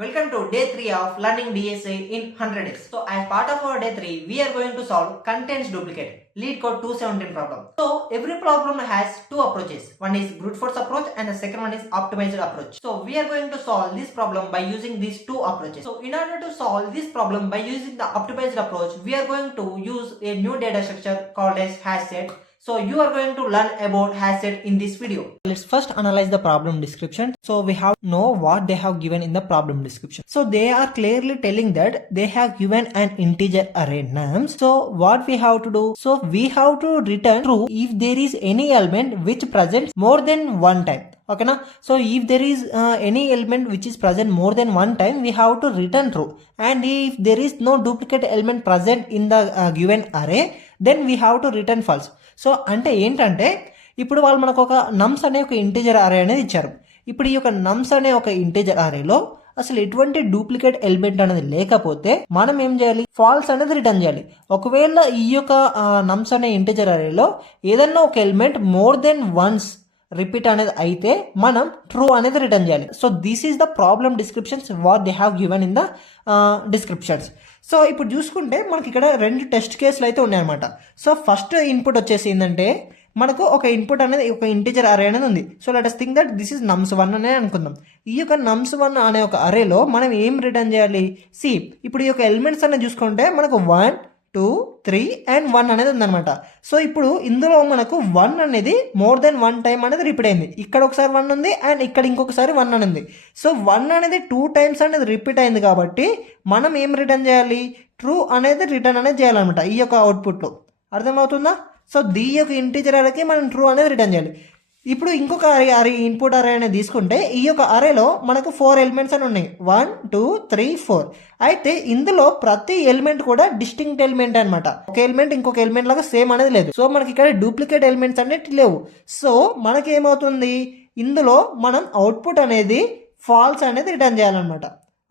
Welcome to day 3 of learning DSA in 100 days. So as part of our day 3, we are going to solve contents duplicate, lead code 217 problem. So every problem has two approaches. One is brute force approach and the second one is optimized approach. So we are going to solve this problem by using these two approaches. So in order to solve this problem by using the optimized approach, we are going to use a new data structure called as hash set. So you are going to learn about hash set in this video. Let's first analyze the problem description. So we have to know what they have given in the problem description. So they are clearly telling that they have given an integer array nums. So what we have to do? So we have to return true if there is any element which presents more than one time. Okay na? So if there is any element which is present more than one time, we have to return true. And if there is no duplicate element present in the given array, then we have to return false. So అంటే ఏంటంటే ఇప్పుడు వాళ్ళు మనకు ఒక నమ్స్ అనే ఒక integer అరే అనేది ఇచ్చారు. ఇప్పుడు ఈ యొక్క నమ్స్ అనే ఒక ఇంటిజర్ అరేలో అసలు ఎటువంటి డూప్లికేట్ ఎలిమెంట్ అనేది లేకపోతే మనం ఏం చేయాలి? ఫాల్స్ అనేది రిటర్న్ చేయాలి. ఒకవేళ ఈ యొక్క నమ్స్ అనే ఇంటిజర్ అరేలో ఏదన్నా ఒక element more than once repeat అనేది అయితే మనం ట్రూ అనేది రిటర్న్ చేయాలి. So this is the problem descriptions what they have given in the descriptions. So ఇప్పుడు చూసుకుంటే మనకి ఇక్కడ రెండు టెస్ట్ కేసులు అయితే ఉన్నాయన్నమాట. సో ఫస్ట్ ఇన్పుట్ వచ్చేసి ఏంటంటే మనకు ఒక ఇన్పుట్ అనేది ఒక ఇంటిజర్ అరే అనేది ఉంది. So let us think that this is nums1 అనే అనుకుందాం. ఈ యొక్క nums1 అనే ఒక అరేలో మనం ఏం రిటర్న్ చేయాలి? సి ఇప్పుడు ఈ యొక్క ఎలిమెంట్స్ అనేది చూసుకుంటే మనకు 1 2 3 అండ్ 1 అనేది ఉందన్నమాట. సో ఇప్పుడు ఇందులో మనకు 1 అనేది మోర్ దెన్ 1 టైం అనేది రిపీట్ అయింది. ఇక్కడ ఒకసారి 1 ఉంది అండ్ ఇక్కడ ఇంకొకసారి 1 అని ఉంది. సో 1 అనేది 2 టైమ్స్ అనేది రిపీట్ అయింది కాబట్టి మనం ఏం రిటర్న్ చేయాలి? ట్రూ అనేది రిటర్న్ అనేది చేయాలన్నమాట ఈ యొక్క అవుట్పుట్లో. అర్థమవుతుందా? సో ఈ యొక్క ఇంటిజర్ అరేకి మనం ట్రూ అనేది రిటర్న్ చేయాలి. ఇప్పుడు ఇంకొక అరే ఇన్పుట్ అరే అనేది తీసుకుంటే ఈ యొక్క అరేలో మనకు 4 ఎలిమెంట్స్ అని ఉన్నాయి. 1 2 3 4. అయితే ఇందులో ప్రతి ఎలిమెంట్ కూడా డిస్టింక్ట్ ఎలిమెంట్ అనమాట. ఒక ఎలిమెంట్ ఇంకొక ఎలిమెంట్ లాగా సేమ్ అనేది లేదు. సో మనకి ఇక్కడ డూప్లికేట్ ఎలిమెంట్స్ అనేవి లేవు. సో మనకి ఏమవుతుంది? ఇందులో మనం అవుట్పుట్ అనేది ఫాల్స్ అనేది రిటర్న్ చేయాలన్నమాట.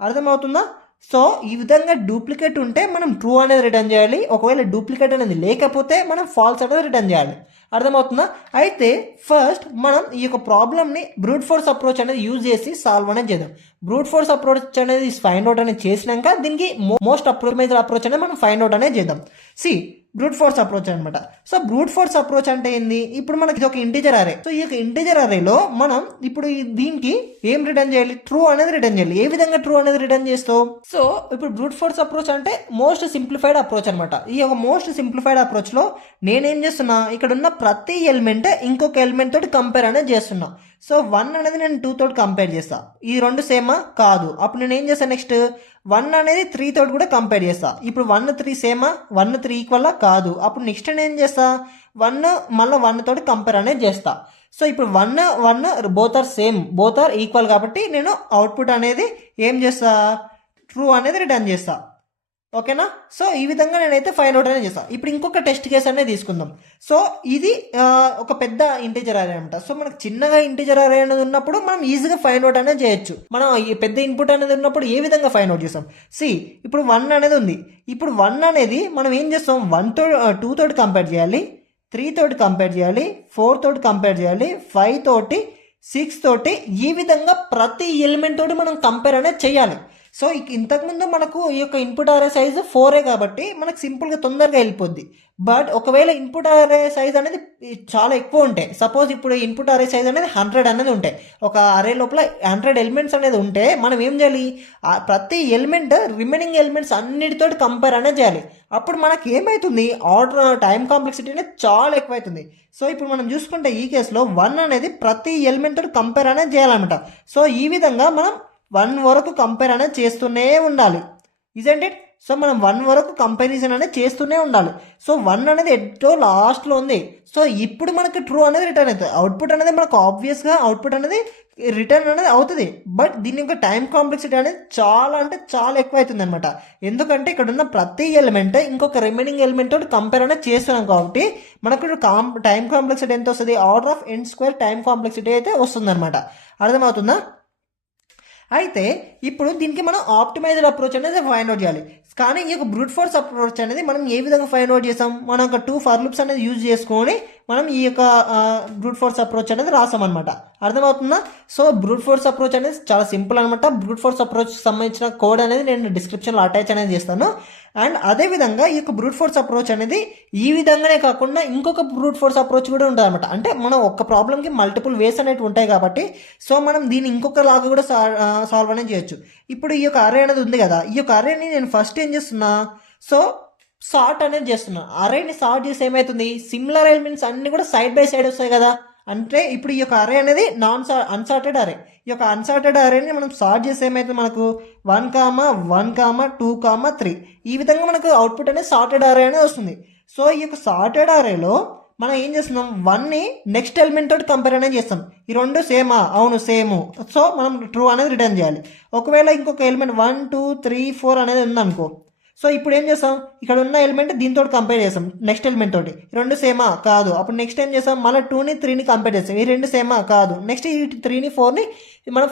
అర్థమవుతుందా? సో ఈ విధంగా డూప్లికేట్ ఉంటే మనం ట్రూ అనేది రిటర్న్ చేయాలి. ఒకవేళ డూప్లికేట్ అనేది లేకపోతే మనం ఫాల్స్ అనేది రిటర్న్ చేయాలి. అర్థమవుతుందా? అయితే ఫస్ట్ మనం ఈ యొక్క ప్రాబ్లమ్ని బ్రూట్ ఫోర్స్ అప్రోచ్ అనేది యూజ్ చేసి సాల్వ్ అనేది చేద్దాం. బ్రూట్ ఫోర్స్ అప్రోచ్ అనేది ఫైండ్ అవుట్ అనేది చేసినాక దీనికి మోస్ట్ అప్రోచైజ్డ్ అప్రోచ్ అనేది మనం ఫైండ్ అవుట్ అనేది చేద్దాం. సి బ్రూట్ ఫోర్స్ అప్రోచ్ అనమాట. సో బ్రూట్ ఫోర్స్ అప్రోచ్ అంటే ఏంది? ఇప్పుడు మనకి ఇది ఒక ఇంటిజర్ అరే. సో ఈ యొక్క ఇంటిజర్ అరేలో మనం ఇప్పుడు దీనికి ఏం రిటర్న్ చేయాలి? ట్రూ అనేది రిటర్న్ చేయాలి. ఏ విధంగా ట్రూ అనేది రిటర్న్ చేస్తావు? సో ఇప్పుడు బ్రూట్ ఫోర్స్ అప్రోచ్ అంటే మోస్ట్ సింప్లిఫైడ్ అప్రోచ్ అనమాట. ఈ యొక్క మోస్ట్ సింప్లిఫైడ్ అప్రోచ్ లో నేనేం చేస్తున్నా? ఇక్కడ ఉన్న ప్రతి ఎలిమెంట్ ఇంకొక ఎలిమెంట్ తోటి కంపేర్ అనేది చేస్తున్నా. సో 1 అనేది నేను 2 తోటి కంపేర్ చేస్తా. ఈ రెండు సేమా? కాదు. అప్పుడు నేను ఏం చేస్తాను? నెక్స్ట్ 1 అనేది 3 తోటి కూడా కంపేర్ చేస్తా. ఇప్పుడు 1 3 సేమా? 1 3 ఈక్వల్ కాదు. అప్పుడు నెక్స్ట్ నేను ఏం చేస్తా? 1 మళ్ళీ 1 తోటి కంపేర్ అనేది చేస్తా. సో ఇప్పుడు 1 1 both are same, both are equal కాబట్టి నేను అవుట్పుట్ అనేది ఏం చేస్తా? ట్రూ అనేది రిటర్న్ చేస్తా. ఓకేనా? సో ఈ విధంగా నేనైతే ఫైండ్ అవుట్ అనేది చేస్తాను. ఇప్పుడు ఇంకొక టెస్ట్ కేసు అనేది తీసుకుందాం. సో ఇది ఒక పెద్ద ఇంటిజర్ అరే అనమాట. సో మనకు చిన్నగా ఇంటిజర్ అరే అనేది ఉన్నప్పుడు మనం ఈజీగా ఫైండ్ అవుట్ అనేది చేయొచ్చు. మనం ఈ పెద్ద ఇన్పుట్ అనేది ఉన్నప్పుడు ఏ విధంగా ఫైండ్ అవుట్ చేస్తాం? సి ఇప్పుడు 1 అనేది ఉంది. ఇప్పుడు 1 అనేది మనం ఏం చేస్తాం? 1 తో 2 తోటి కంపేర్ చేయాలి, 3 తోటి కంపేర్ చేయాలి, 4 తోటి కంపేర్ చేయాలి, 5 తోటి, 6 తోటి, ఈ విధంగా ప్రతి ఎలిమెంట్ తోటి మనం కంపేర్ అనేది చేయాలి. సో ఇంతకుముందు మనకు ఈ యొక్క ఇన్పుట్ అరే సైజ్ 4 కాబట్టి మనకు సింపుల్గా తొందరగా వెళ్ళిపోద్ది. బట్ ఒకవేళ ఇన్పుట్ అరే సైజ్ అనేది చాలా ఎక్కువ ఉంటాయి, సపోజ్ ఇప్పుడు ఇన్పుట్ అరే సైజ్ అనేది 100 అనేది ఉంటాయి, ఒక అరే లోపల 100 ఎలిమెంట్స్ అనేది ఉంటే మనం ఏం చేయాలి? ప్రతి ఎలిమెంట్ రిమైనింగ్ ఎలిమెంట్స్ అన్నిటితోటి కంపేర్ అనేది చేయాలి. అప్పుడు మనకి ఏమవుతుంది? ఆర్డర్ టైం కాంప్లెక్సిటీ అనేది చాలా ఎక్కువ అవుతుంది. సో ఇప్పుడు మనం చూసుకుంటే ఈ కేసులో 1 అనేది ప్రతి ఎలిమెంట్ తోటి కంపేర్ అనేది చేయాలన్నమాట. సో ఈ విధంగా మనం 1 వరకు కంపేర్ అనేది చేస్తూనే ఉండాలి. Isn't it? సో మనం 1 వరకు కంపారిజన్ అనేది చేస్తూనే ఉండాలి. సో 1 అనేది ఎటో లాస్ట్లో ఉంది. సో ఇప్పుడు మనకి ట్రూ అనేది రిటర్న్ అవుతుంది. అవుట్పుట్ అనేది మనకు ఆబ్వియస్గా అవుట్పుట్ అనేది రిటర్న్ అనేది అవుతుంది. బట్ దీని యొక్క టైం కాంప్లెక్సిటీ అనేది చాలా అంటే చాలా ఎక్కువ అవుతుంది అనమాట. ఎందుకంటే ఇక్కడ ఉన్న ప్రతి ఎలిమెంట్ ఇంకొక రిమైనింగ్ ఎలిమెంట్ తోటి కంపేర్ అనేది చేస్తున్నాం కాబట్టి మనకు టైం కాంప్లెక్సిటీ ఎంత వస్తుంది? Order of n² time complexity అయితే వస్తుంది అనమాట. అర్థమవుతుందా? అయితే ఇప్పుడు దీనికి మనం ఆప్టిమైజ్డ్ అప్రోచ్ అనేది ఫైండ్ అవుట్ చేయాలి. కానీ ఈ యొక్క బ్రూట్ ఫోర్స్ అప్రోచ్ అనేది మనం ఏ విధంగా ఫైండ్ అవుట్ చేసాం, మనం ఒక 2 ఫర్ లూప్స్ అనేది యూజ్ చేసుకొని మనం ఈ యొక్క బ్రూట్ ఫోర్స్ అప్రోచ్ అనేది రాసామన్నమాట. అర్థమవుతుందా? సో బ్రూట్ ఫోర్స్ అప్రోచ్ అనేది చాలా సింపుల్ అనమాట. బ్రూట్ ఫోర్స్ అప్రోచ్ సంబంధించిన కోడ్ అనేది నేను డిస్క్రిప్షన్లో అటాచ్ అనేది చేస్తాను. అండ్ అదేవిధంగా ఈ యొక్క బ్రూట్ ఫోర్స్ అప్రోచ్ అనేది ఈ విధంగానే కాకుండా ఇంకొక బ్రూట్ ఫోర్స్ అప్రోచ్ కూడా ఉంటుంది అనమాట. అంటే మనం ఒక్క ప్రాబ్లంకి మల్టిపుల్ వేస్ అనేవి ఉంటాయి కాబట్టి సో మనం దీన్ని ఇంకొక లాగా కూడా సాల్వ్ అనేది చేయొచ్చు. ఇప్పుడు ఈ యొక్క అరే అనేది ఉంది కదా, ఈ యొక్క అరేని నేను ఫస్ట్ ఏం చేస్తున్నా, సో సార్ట్ అనేది చేస్తున్నా. అరేని సార్ట్ చేసి ఏమవుతుంది, సిమిలర్ ఎలిమెంట్స్ అన్ని కూడా సైడ్ బై సైడ్ వస్తాయి కదా. అంటే ఇప్పుడు ఈ యొక్క అరే అనేది అన్సార్టెడ్ అరే. ఈ యొక్క అన్సార్టెడ్ అరేని మనం సార్ట్ చేసి ఏమైతుంది, మనకు 1, 1, 2, 3 ఈ విధంగా మనకు అవుట్పుట్ అనేది సార్టెడ్ అరే అనేది వస్తుంది. సో ఈ యొక్క సార్టెడ్ అరేలో మనం ఏం చేస్తున్నాం, 1ని నెక్స్ట్ ఎలిమెంట్ తోటి కంపేర్ అనేది చేస్తాం. ఈ రెండు సేమా, అవును సేమ్. సో మనం ట్రూ అనేది రిటర్న్ చేయాలి. ఒకవేళ ఇంకొక ఎలిమెంట్ 1, 2, 3, 4 అనేది ఉందనుకో, సో ఇప్పుడు ఏం చేస్తాం, ఇక్కడ ఉన్న ఎలిమెంట్ దీంతో కంపేర్ చేస్తాం నెక్స్ట్ ఎలిమెంట్ తోటి, రెండు సేమా కాదు. అప్పుడు నెక్స్ట్ ఏం చేస్తాం, మళ్ళీ 2ని 3ని కంపేర్ చేస్తాం, ఈ రెండు సేమా కాదు. నెక్స్ట్ ఈ 3ని 4ని మనం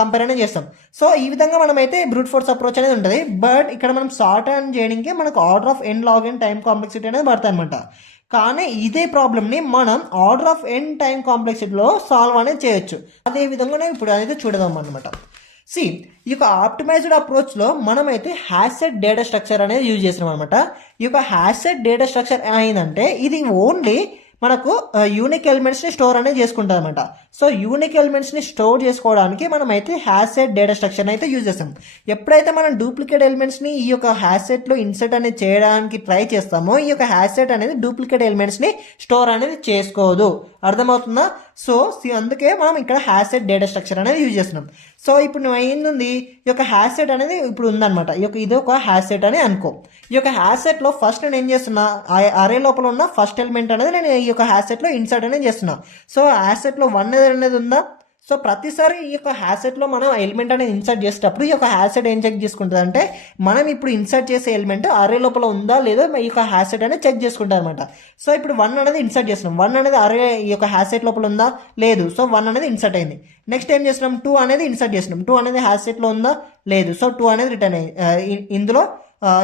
కంపేర్ అనేది చేస్తాం. సో ఈ విధంగా మనం అయితే బ్రూట్ ఫోర్స్ అప్రోచ్ అనేది ఉంటుంది. బట్ ఇక్కడ మనం సార్ట్ అని చేయడానికి మనకు order of n log n time complexity అనేది పడతాయి అనమాట. కానీ ఇదే ప్రాబ్లమ్ని మనం ఆర్డర్ ఆఫ్ n టైం కాంప్లెక్సిటీలో సాల్వ్ అనేది చేయొచ్చు. అదే విధంగానే ఇప్పుడు అనేది చూడదాం అనమాట. ఈ యొక్క ఆప్టిమైజ్డ్ అప్రోచ్లో మనమైతే హ్యాష్ సెట్ డేటా స్ట్రక్చర్ అనేది యూజ్ చేస్తున్నాం అనమాట. ఈ యొక్క హ్యాష్ సెట్ డేటా స్ట్రక్చర్ అయిందంటే ఇది ఓన్లీ మనకు యూనిక్ ఎలిమెంట్స్ని స్టోర్ అనేది చేసుకుంటాం అనమాట. సో యూనిక్ ఎలిమెంట్స్ని స్టోర్ చేసుకోవడానికి మనం అయితే హ్యాష్ సెట్ డేటా స్ట్రక్చర్ అయితే యూజ్ చేస్తాం. ఎప్పుడైతే మనం డూప్లికేట్ ఎలిమెంట్స్ని ఈ యొక్క హ్యాష్ సెట్లో ఇన్సర్ట్ అనేది చేయడానికి ట్రై చేస్తామో ఈ యొక్క హ్యాష్ సెట్ అనేది డూప్లికేట్ ఎలిమెంట్స్ని స్టోర్ అనేది చేసుకోదు. అర్థమవుతుందా? సో అందుకే మనం ఇక్కడ హ్యాష్ సెట్ డేటా స్ట్రక్చర్ అనేది యూజ్ చేస్తున్నాం. సో ఇప్పుడు ఏంది, ఈ యొక్క హ్యాష్ సెట్ అనేది ఇప్పుడు ఉందన్నమాట. ఇది ఒక హ్యాష్ సెట్ అని అనుకో. ఈ యొక్క హ్యాష్ సెట్లో ఫస్ట్ నేను ఏం చేస్తున్నా, అరే లోపల ఉన్న ఫస్ట్ ఎలిమెంట్ అనేది నేను ఈ యొక్క హ్యాష్ సెట్లో ఇన్సర్ట్ అనేది చేస్తున్నా. సో హ్యాష్ సెట్లో 1 అనేది ఉందా, సో ప్రతిసారి ఈ యొక్క హ్యాష్ సెట్లో మనం ఎలిమెంట్ అనేది ఇన్సర్ట్ చేసేటప్పుడు ఈ యొక్క హ్యాష్ సెట్ ఏం చెక్ చేసుకుంటుంది అంటే మనం ఇప్పుడు ఇన్సర్ట్ చేసే ఎలిమెంట్ అరే లోపల ఉందా లేదో ఈ యొక్క హ్యాష్ సెట్ అనేది చెక్ చేసుకుంటుంది అనమాట. సో ఇప్పుడు 1 అనేది ఇన్సర్ట్ చేస్తున్నాం, 1 అనేది అరే ఈ యొక్క హ్యాష్ సెట్ లోపల ఉందా లేదు, సో 1 అనేది ఇన్సర్ట్ అయింది. నెక్స్ట్ ఏం చేస్తున్నాం, 2 అనేది ఇన్సర్ట్ చేస్తున్నాం, 2 అనేది హ్యాష్ సెట్లో ఉందా లేదు, సో 2 అనేది రిటర్న్ అయ్యింది, ఇందులో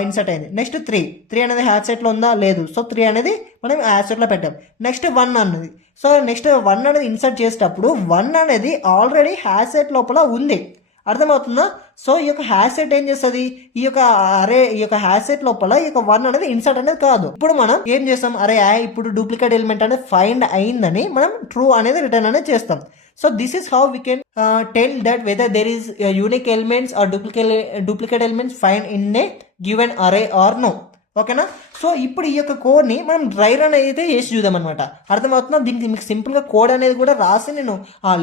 ఇన్సర్ట్ అయింది. నెక్స్ట్ 3 అనేది హ్యాష్ సెట్లో ఉందా లేదు, సో 3 అనేది మనం హ్యాష్ సెట్లో పెట్టాం. నెక్స్ట్ 1 అన్నది, సో నెక్స్ట్ 1 అనేది ఇన్సర్ట్ చేసేటప్పుడు 1 అనేది ఆల్రెడీ హ్యాష్ సెట్ లోపల ఉంది. అర్థమవుతుందా? సో ఈ యొక్క హ్యాష్ సెట్ ఏం చేస్తుంది, ఈ యొక్క హ్యాష్ సెట్ లోపల ఈ యొక్క 1 అనేది ఇన్సర్ట్ అనేది కాదు. ఇప్పుడు మనం ఏం చేస్తాం, ఇప్పుడు డూప్లికేట్ ఎలిమెంట్ అనేది ఫైండ్ అయిందని మనం ట్రూ అనేది రిటర్న్ అనేది చేస్తాం. So this is how we can tell that whether there is unique elements or duplicate elements find in a given array or no. ఓకేనా? సో ఇప్పుడు ఈ యొక్క కోడ్ని మనం డ్రై రన్ అయితే చేసి చూద్దాం అనమాట. అర్థమవుతుందా? దీనికి మీకు సింపుల్గా కోడ్ అనేది కూడా రాసి నేను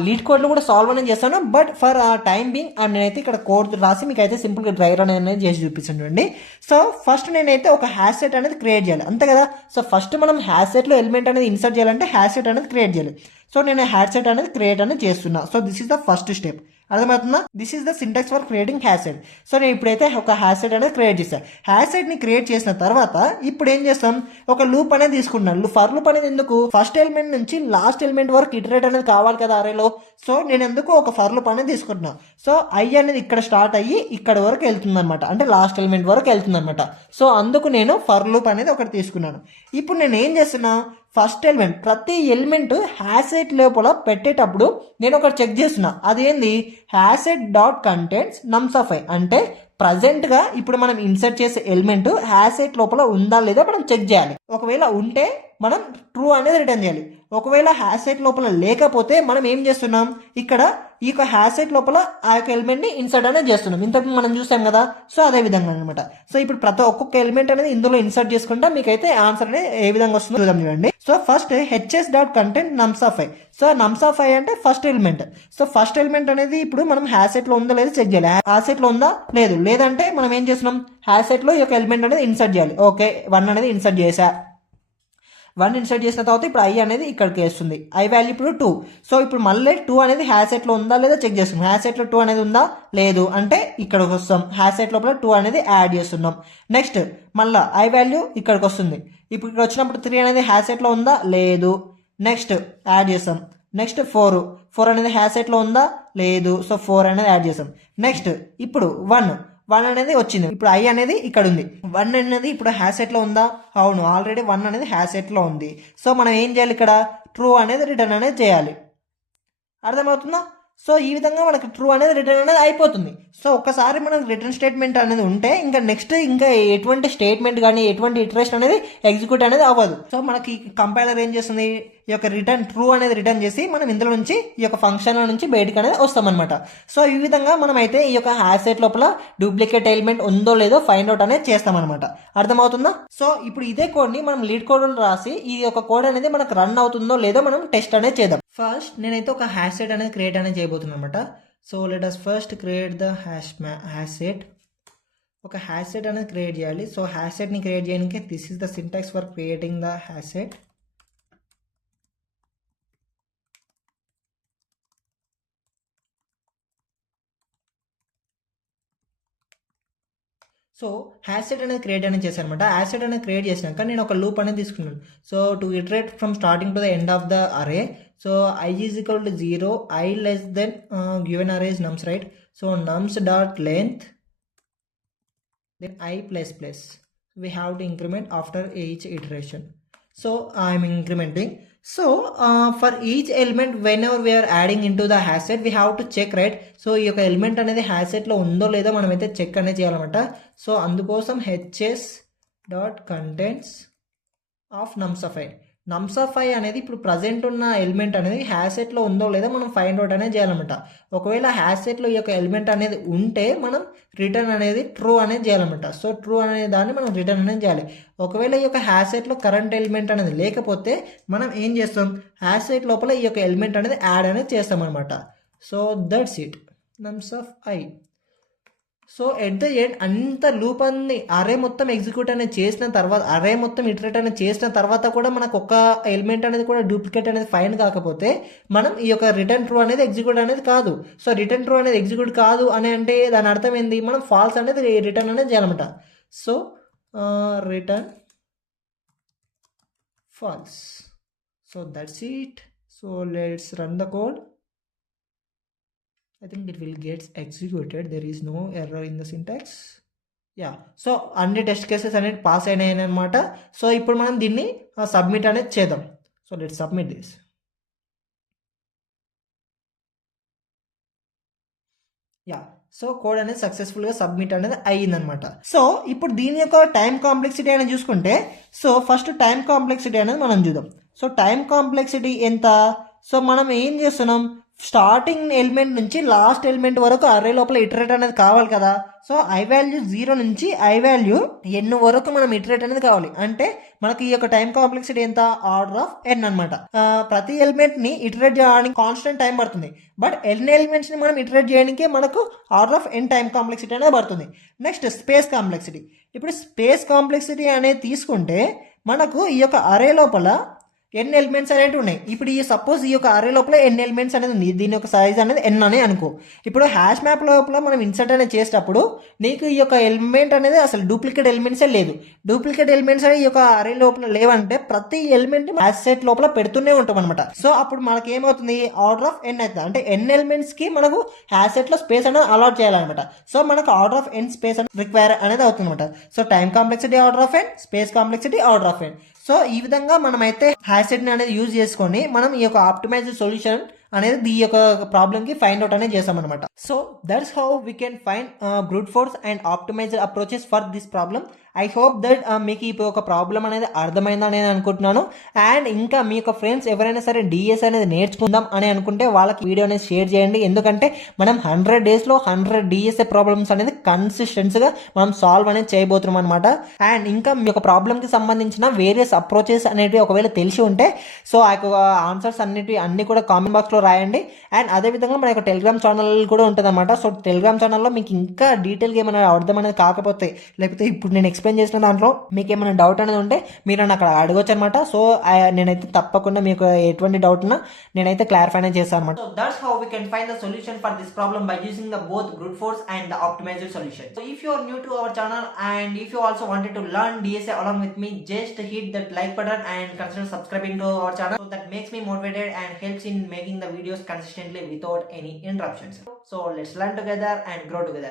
లీడ్ కోడ్లో కూడా సాల్వ్ అనేది చేస్తాను. బట్ ఫర్ టైం బీయింగ్ నేనైతే ఇక్కడ కోడ్ రాసి మీకు అయితే సింపుల్గా డ్రై రన్ అనేది చేసి చూపిస్తుండండి. సో ఫస్ట్ నేనైతే ఒక హ్యాష్ సెట్ అనేది క్రియేట్ చేయాలి, అంతే కదా. సో ఫస్ట్ మనం హ్యాష్ సెట్లో ఎలిమెంట్ అనేది ఇన్సర్ట్ చేయాలంటే హ్యాష్ సెట్ అనేది క్రియేట్ చేయాలి. సో నేను హ్యాష్ సెట్ అనేది క్రియేట్ అనేది చేస్తున్నా. So this is the first step. అర్థమవుతుందా? This is the syntax for creating hash set. So నేను ఇప్పుడైతే ఒక హ్యాష్ సెట్ అనేది క్రియేట్ చేస్తాను. హ్యాష్ సెట్ని క్రియేట్ చేసిన తర్వాత ఇప్పుడు ఏం చేస్తాం, ఒక లూప్ అనేది తీసుకుంటున్నాను. ఫర్ లూప్ అనేది ఎందుకు, ఫస్ట్ ఎలిమెంట్ నుంచి లాస్ట్ ఎలిమెంట్ వరకు ఇటరేట్ అనేది కావాలి కదా అరేలో. సో నేను ఎందుకు ఒక ఫర్ లూప్ అనేది తీసుకుంటున్నాను. సో ఐ అనేది ఇక్కడ స్టార్ట్ అయ్యి ఇక్కడ వరకు వెళ్తుంది అనమాట, అంటే లాస్ట్ ఎలిమెంట్ వరకు వెళ్తుంది అనమాట. సో అందుకు నేను ఫర్ లూప్ అనేది ఒకటి తీసుకున్నాను. ఇప్పుడు నేను ఏం చేస్తున్నా, ఫస్ట్ ఎలిమెంట్ ప్రతి ఎలిమెంట్ హ్యాష్ సెట్ లోపల పెట్టేటప్పుడు నేను ఒకటి చెక్ చేస్తున్నా, అదేంది hash set dot contents నమ్స్ of I. అంటే ప్రజెంట్గా ఇప్పుడు మనం ఇన్సర్ట్ చేసే ఎలిమెంట్ హ్యాష్ సెట్ లోపల ఉందా లేదా మనం చెక్ చేయాలి. ఒకవేళ ఉంటే మనం ట్రూ అనేది రిటర్న్ చేయాలి. ఒకవేళ హ్యాష్ సెట్ లోపల లేకపోతే మనం ఏం చేస్తున్నాం, ఇక్కడ ఈ యొక్క హ్యాష్ సెట్ లోపల ఆ యొక్క ఎలిమెంట్ని ఇన్సర్ట్ అనేది చేస్తున్నాం. ఇంతకు మనం చూసాం కదా. సో అదే విధంగా అనమాట. సో ఇప్పుడు ఒక్కొక్క ఎలిమెంట్ అనేది ఇందులో ఇన్సర్ట్ చేసుకుంటే మీకైతే ఆన్సర్ అనేది ఏ విధంగా వస్తుందో చూద్దాం చూడండి. So first HS dot contains nums of I. So nums of I అంటే first element. So first element అనేది ఇప్పుడు మనం హ్యాష్ సెట్ లో ఉందో లేదో చెక్ చేయాలి. హ్యాష్ సెట్ లో ఉందా లేదు, లేదంటే మనం ఏం చేస్తున్నాం, హ్యాష్ సెట్ లో ఈ యొక్క ఎలిమెంట్ అనేది ఇన్సర్ట్ చేయాలి. ఓకే, 1 అనేది ఇన్సర్ట్ చేసా. 1 ఇన్సర్ట్ చేసిన తర్వాత ఇప్పుడు ఐ అనేది ఇక్కడికి వేస్తుంది. ఐ వాల్యూ ఇప్పుడు 2. సో ఇప్పుడు మళ్ళీ 2 అనేది హ్యాష్ సెట్లో ఉందా లేదా చెక్ చేస్తున్నాం. హ్యాష్ సెట్లో 2 అనేది ఉందా లేదు అంటే ఇక్కడికి వస్తాం. హ్యాష్ సెట్ లోపల 2 అనేది యాడ్ చేస్తున్నాం. నెక్స్ట్ మళ్ళీ ఐ వాల్యూ ఇక్కడికి వస్తుంది. ఇప్పుడు ఇక్కడ వచ్చినప్పుడు 3 అనేది హ్యాష్ సెట్లో ఉందా లేదు, నెక్స్ట్ యాడ్ చేస్తాం. నెక్స్ట్ 4 అనేది హ్యాష్ సెట్లో ఉందా లేదు, సో 4 అనేది యాడ్ చేస్తాం. నెక్స్ట్ ఇప్పుడు 1 1 అనేది వచ్చింది. ఇప్పుడు I అనేది ఇక్కడ ఉంది. 1 అనేది ఇప్పుడు హ్యాసెట్లో ఉందా? అవును, ఆల్రెడీ 1 అనేది హ్యాసెట్లో ఉంది. సో మనం ఏం చేయాలి, ఇక్కడ ట్రూ అనేది రిటర్న్ అనేది చేయాలి. అర్థమవుతుందా? సో ఈ విధంగా మనకు ట్రూ అనేది రిటర్న్ అనేది అయిపోతుంది. సో ఒక్కసారి మనకు రిటర్న్ స్టేట్మెంట్ అనేది ఉంటే ఇంకా నెక్స్ట్ ఇంకా ఎటువంటి స్టేట్మెంట్ కానీ ఎటువంటి ఇటరేషన్ అనేది ఎగ్జిక్యూట్ అనేది అవ్వదు. సో మనకి కంపైలర్ ఏం చేస్తుంది, ఈ యొక్క రిటర్న్ ట్రూ అనేది రిటర్న్ చేసి మనం ఇందులో నుంచి ఈ యొక్క ఫంక్షన్ల నుంచి బయటకు అనేది వస్తామన్నమాట. సో ఈ విధంగా మనం అయితే ఈ యొక్క హ్యాసెట్ లోపల డూప్లికేట్ ఎలిమెంట్ ఉందో లేదో ఫైండ్ అవుట్ అనేది చేస్తామన్నమాట. అర్థమవుతుందా? సో ఇప్పుడు ఇదే కోడ్ని మనం లీడ్ కోడ్ రాసి ఈ యొక్క కోడ్ అనేది మనకు రన్ అవుతుందో లేదో మనం టెస్ట్ అనేది చేద్దాం. ఫస్ట్ నేనైతే ఒక హ్యాసెట్ అనేది క్రియేట్ అనేది చేయబోతున్నాను అనమాట. So let us first create the hash set. ఒక హ్యాసెట్ అనేది క్రియేట్ చేయాలి. సో హ్యాసెట్ని క్రియేట్ చేయడానికి this is the syntax for creating the hash set. So hash set అనేది క్రియేట్ అనేది చేశాను అనమాట. హ్యాసెట్ అనేది క్రియేట్ చేసినాక నేను ఒక లూప్ అనేది తీసుకున్నాను. So to iterate from starting to the end of the array. So I is equal to 0, I less than given array is nums, right? So nums dot length, then I plus plus. We have to increment after each iteration. So I am incrementing. So for each element whenever we are adding into the hasset we have to check, right? So ఈ యొక్క element అనేది హ్యాసెట్లో ఉందో లేదో మనమైతే check అనేది చేయాలన్నమాట. So అందుకోసం hs dot contents of నమ్సఫై. నమ్సఫై అనేది ఇప్పుడు ప్రజెంట్ ఉన్న ఎలిమెంట్ అనేది హ్యాసెట్లో ఉందో లేదో మనం ఫైండ్ అవుట్ అనేది చేయాలన్నమాట. ఒకవేళ హ్యాసెట్లో ఈ యొక్క ఎలిమెంట్ అనేది ఉంటే మనం రిటర్న్ అనేది ట్రూ అనేది చేయాలన్నమాట. సో ట్రూ అనే దాన్ని మనం రిటర్న్ అనేది చేయాలి. ఒకవేళ ఈ యొక్క హ్యాసెట్లో కరెంట్ ఎలిమెంట్ అనేది లేకపోతే మనం ఏం చేస్తాం, హ్యాసెట్ లోపల ఈ యొక్క ఎలిమెంట్ అనేది యాడ్ అనేది చేస్తాం అనమాట. So that's it, నమ్స్ of I. So at the end అంత లూప్ అన్ని అరే మొత్తం ఎగ్జిక్యూట్ అనేది చేసిన తర్వాత, అరే మొత్తం ఇటరేట్ అనేది చేసిన తర్వాత కూడా మనకు ఒక ఎలిమెంట్ అనేది కూడా డూప్లికేట్ అనేది ఫైండ్ కాకపోతే మనం ఈ యొక్క రిటర్న్ ట్రూ అనేది ఎగ్జిక్యూట్ అనేది కాదు. సో రిటర్న్ ట్రూ అనేది ఎగ్జిక్యూట్ కాదు అని అంటే దాని అర్థం ఏంది, మనం ఫాల్స్ అనేది రిటర్న్ అనేది చేయాలన్నమాట. So return falls. So that's it. So let's run the code. I think it will get executed. There is no error in the syntax. Yeah, so అన్ని టెస్ట్ కేసెస్ అనేది పాస్ అయినాయి అనమాట. So ఇప్పుడు మనం దీన్ని submit అనేది చేద్దాం. So let submit this. Yeah, so code అనేది సక్సెస్ఫుల్గా సబ్మిట్ అనేది అయ్యిందనమాట. సో ఇప్పుడు దీని యొక్క టైం కాంప్లెక్సిటీ అనేది చూసుకుంటే, సో ఫస్ట్ టైం కాంప్లెక్సిటీ అనేది మనం చూద్దాం. సో టైం కాంప్లెక్సిటీ ఎంత? సో మనం ఏం చేస్తున్నాం, స్టార్టింగ్ ఎలిమెంట్ నుంచి లాస్ట్ ఎలిమెంట్ వరకు అరే లోపల ఇటరేట్ అనేది కావాలి కదా. సో ఐ వాల్యూ 0 నుంచి ఐ వాల్యూ n వరకు మనం ఇటరేట్ అనేది కావాలి. అంటే మనకి ఈ యొక్క టైం కాంప్లెక్సిటీ ఎంత, ఆర్డర్ ఆఫ్ n అనమాట. ప్రతి ఎలిమెంట్ ని ఇటరేట్ చేయడానికి కాన్స్టెంట్ టైం పడుతుంది. బట్ n ఎలిమెంట్స్ ని మనం ఇటరేట్ చేయడానికి మనకు order of n time complexity అనేది పడుతుంది. Next space complexity. ఇప్పుడు స్పేస్ కాంప్లెక్సిటీ అనేది తీసుకుంటే మనకు ఈ యొక్క అరే లోపల n ఎలిమెంట్స్ అనేవి ఉన్నాయి. ఇప్పుడు ఈ సపోజ్ ఈ యొక్క అరే లోపల n ఎలిమెంట్స్ అనేది ఉంది. దీని యొక్క సైజ్ అనేది n అని అనుకో. ఇప్పుడు హ్యాష్ మ్యాప్ లోపల మనం ఇన్సర్ట్ అనేది చేసేటప్పుడు నీకు ఈ యొక్క ఎలిమెంట్ అనేది అసలు డూప్లికేట్ ఎలిమెంట్సే లేదు. డూప్లికేట్ ఎలిమెంట్స్ అనేవి ఈ యొక్క అరే లోపల లేవంటే ప్రతి ఎలిమెంట్ హ్యాష్ లోపల పెడుతూనే ఉంటాం అనమాట. సో అప్పుడు మనకి ఏమవుతుంది, ఆర్డర్ ఆఫ్ n అవుతుంది. అంటే n ఎలిమెంట్స్ కి మనకు హ్యాష్ లో స్పేస్ అనేది అలాట్ చేయాలన్నమాట. సో మనకు ఆర్డర్ ఆఫ్ n స్పేస్ అనేది రిక్వైర్ అనేది అవుతుంది అనమాట. So time complexity order of n, space complexity order of n. So ఈ విధంగా మనమైతే హ్యాసెట్ని అనేది యూజ్ చేసుకొని మనం ఈ యొక్క ఆప్టిమైజ్డ్ సొల్యూషన్ అనేది ఈ యొక్క ప్రాబ్లమ్కి ఫైండ్ అవుట్ అనేది చేసామన్నమాట. So that's how we can find brute force and optimised approaches for this problem. I hope that మీకు ఈ ఒక ప్రాబ్లం అనేది అర్థమైందని నేను అనుకుంటున్నాను. అండ్ ఇంకా మీ యొక్క ఫ్రెండ్స్ ఎవరైనా సరే డిఎస్ అనేది నేర్చుకుందాం అని అనుకుంటే వాళ్ళకి వీడియో అనేది షేర్ చేయండి. ఎందుకంటే మనం 100 డేస్లో 100 డిఎస్ఏ ప్రాబ్లమ్స్ అనేది కన్సిస్టెన్సీగా మనం సాల్వ్ అనేది చేయబోతున్నాం అనమాట. అండ్ ఇంకా మీ యొక్క ప్రాబ్లమ్కి సంబంధించిన వేరియస్ అప్రోచెస్ అనేవి ఒకవేళ తెలిసి ఉంటే సో ఆ యొక్క ఆన్సర్స్ అన్ని కూడా కామెంట్ బాక్స్లో రాయండి. అండ్ అదేవిధంగా మన యొక్క టెలిగ్రామ్ ఛానల్ కూడా ఉంటుంది అనమాట. సో టెలిగ్రామ్ ఛానల్లో మీకు ఇంకా డీటెయిల్గా ఏమైనా అర్థం అనేది కాకపోతే, లేకపోతే ఇప్పుడు నేను ఎక్స్ప్లెయిన్ చేసిన దాంట్లో మీకు ఏమైనా డౌట్ అనేది ఉంటే మీరు నన్ను అక్కడ అడగొచ్చు అనమాట. సో నేనైతే తప్పకుండా మీకు ఎటువంటి డౌట్ ఉన్నా నేనైతే క్లారిఫై అనేది చేస్తాను అనమాట. So that's how we can find the solution for this problem by using the both brute force and the optimised solution. So if you are new to our channel and if you also wanted to learn DSA along with me, just hit that like button and consider subscribing to our channel. So that makes me motivated and helps in making the videos consistently without any interruptions. So let's learn together and grow together.